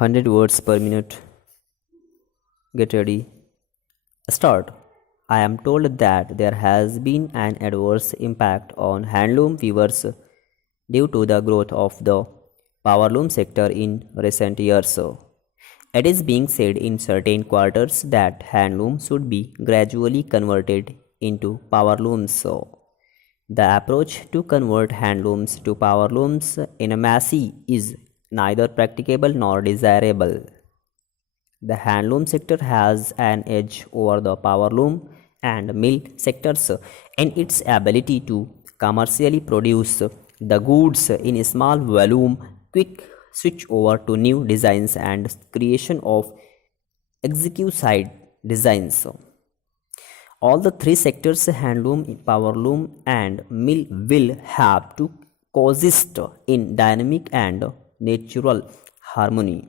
100 words per minute. Get ready. Start. I am told that there has been an adverse impact on handloom weavers due to the growth of the powerloom sector in recent years. It is being said in certain quarters that handloom should be gradually converted into powerlooms. The approach to convert handlooms to powerlooms in a massy is neither practicable nor desirable. The handloom sector has an edge over the powerloom and mill sectors in its ability to commercially produce the goods in a small volume, quick switch over to new designs, and creation of exquisite designs. All the three sectors, handloom, powerloom, and mill, will have to coexist in dynamic and natural harmony.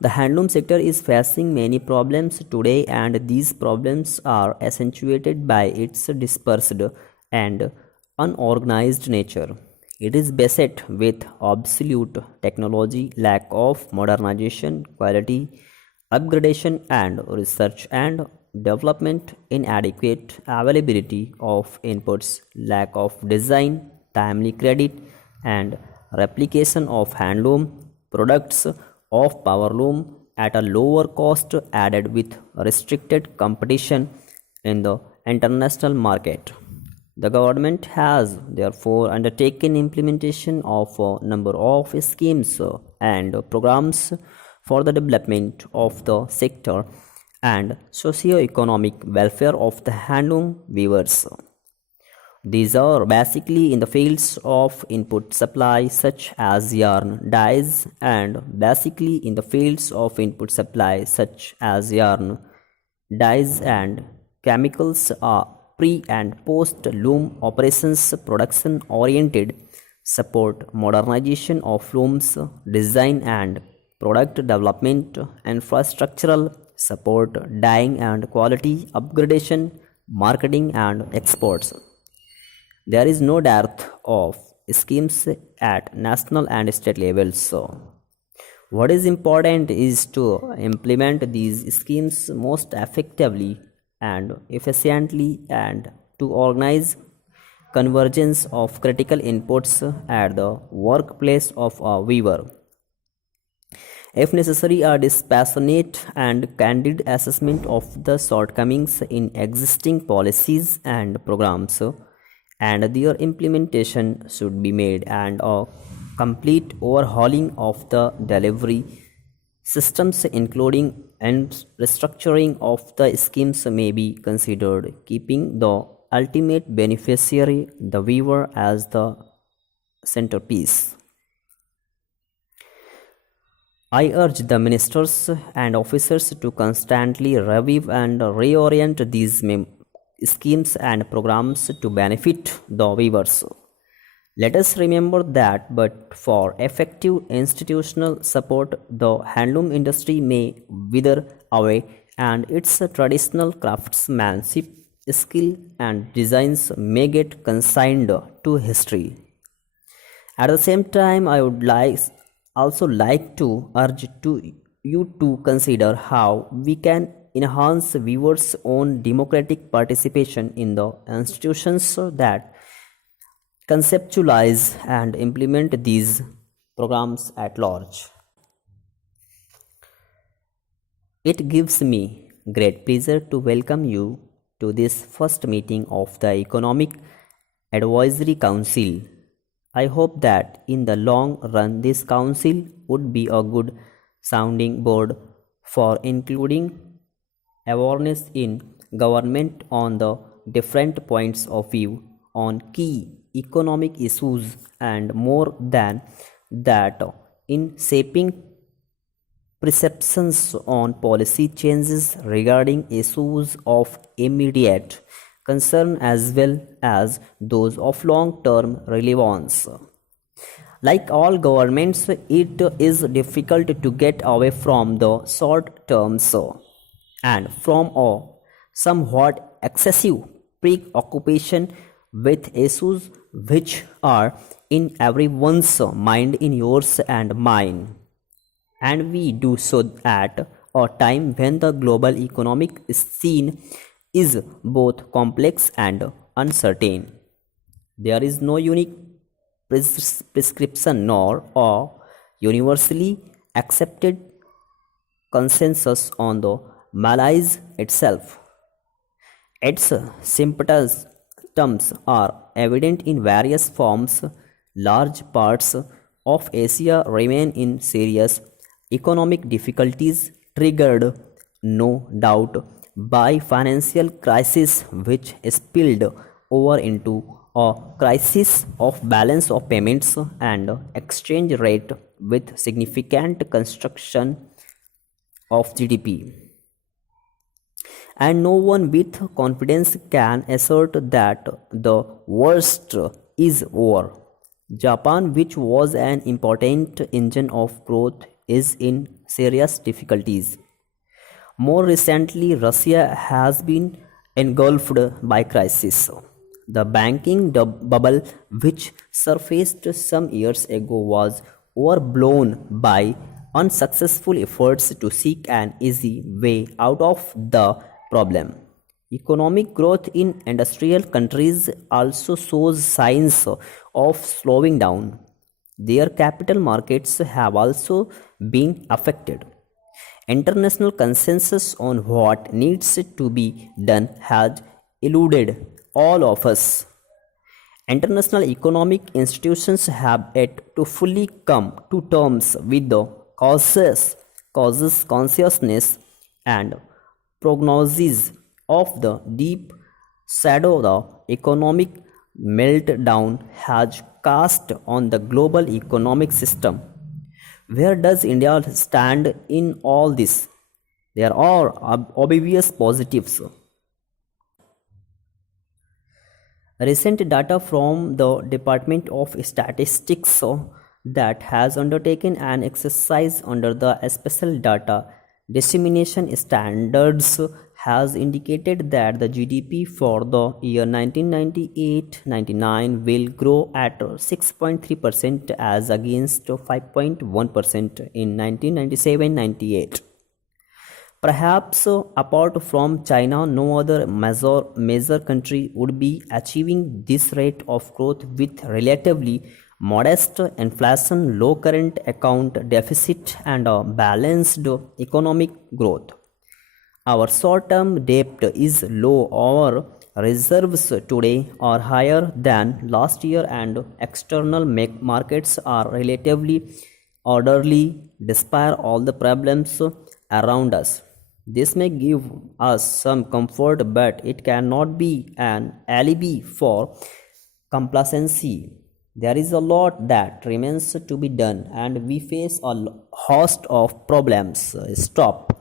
The handloom sector is facing many problems today, and these problems are accentuated by its dispersed and unorganized nature. It is beset with obsolete technology, lack of modernization, quality upgradation, and research and development, inadequate availability of inputs, lack of design, timely credit, and replication of handloom products of powerloom at a lower cost, added with restricted competition in the international market. The government has therefore undertaken implementation of a number of schemes and programs for the development of the sector and socio-economic welfare of the handloom weavers. These are basically in the fields of input supply such as yarn, dyes, and basically in the fields of input supply such as yarn, dyes, and chemicals are pre and post loom operations, production oriented support, modernization of looms, design and product development, infrastructural support, dyeing and quality upgradation, marketing and exports. There is no dearth of schemes at national and state levels. So, what is important is to implement these schemes most effectively and efficiently, and to organize convergence of critical inputs at the workplace of a weaver. If necessary, a dispassionate and candid assessment of the shortcomings in existing policies and programs and their implementation should be made, and a complete overhauling of the delivery systems, including and restructuring of the schemes, may be considered, keeping the ultimate beneficiary, the weaver, as the centerpiece. I urge the ministers and officers to constantly review and reorient these schemes and programs to benefit the weavers. Let us remember that, but for effective institutional support, the handloom industry may wither away and its traditional craftsmanship, skill, and designs may get consigned to history. At the same time, I would also like to urge you to consider how we can enhance viewers' own democratic participation in the institutions so that conceptualize and implement these programs at large. It gives me great pleasure to welcome you to this first meeting of the Economic Advisory Council. I hope that in the long run this council would be a good sounding board for including awareness in government on the different points of view on key economic issues, and more than that, in shaping perceptions on policy changes regarding issues of immediate concern as well as those of long-term relevance. Like all governments, it is difficult to get away from the short terms and from a somewhat excessive preoccupation with issues which are in everyone's mind, in yours and mine. and we do so at a time when the global economic scene is both complex and uncertain. There is no unique prescription nor a universally accepted consensus on the malaise itself. Its symptoms are evident in various forms. Large parts of Asia remain in serious economic difficulties, triggered, no doubt, by financial crisis which spilled over into a crisis of balance of payments and exchange rate with significant construction of GDP. And no one with confidence can assert that the worst is over. Japan, which was an important engine of growth, is in serious difficulties. More recently, Russia has been engulfed by crisis. The banking bubble, which surfaced some years ago, was overblown by unsuccessful efforts to seek an easy way out of the problem. Economic growth in industrial countries also shows signs of slowing down. Their capital markets have also been affected. International consensus on what needs to be done has eluded all of us. International economic institutions have yet to fully come to terms with the causes consciousness, and prognosis of the deep shadow the economic meltdown has cast on the global economic system. Where does India stand in all this? There are obvious positives. Recent data from the Department of Statistics that has undertaken an exercise under the Special Data Dissemination Standards has indicated that the GDP for the year 1998-99 will grow at 6.3% as against 5.1% in 1997-98. Perhaps apart from China, no other major country would be achieving this rate of growth with relatively modest inflation, low current account deficit, and a balanced economic growth. Our short-term debt is low. Our reserves today are higher than last year, and external markets are relatively orderly despite all the problems around us. This may give us some comfort, but it cannot be an alibi for complacency. There is a lot that remains to be done, and we face a host of problems. Stop.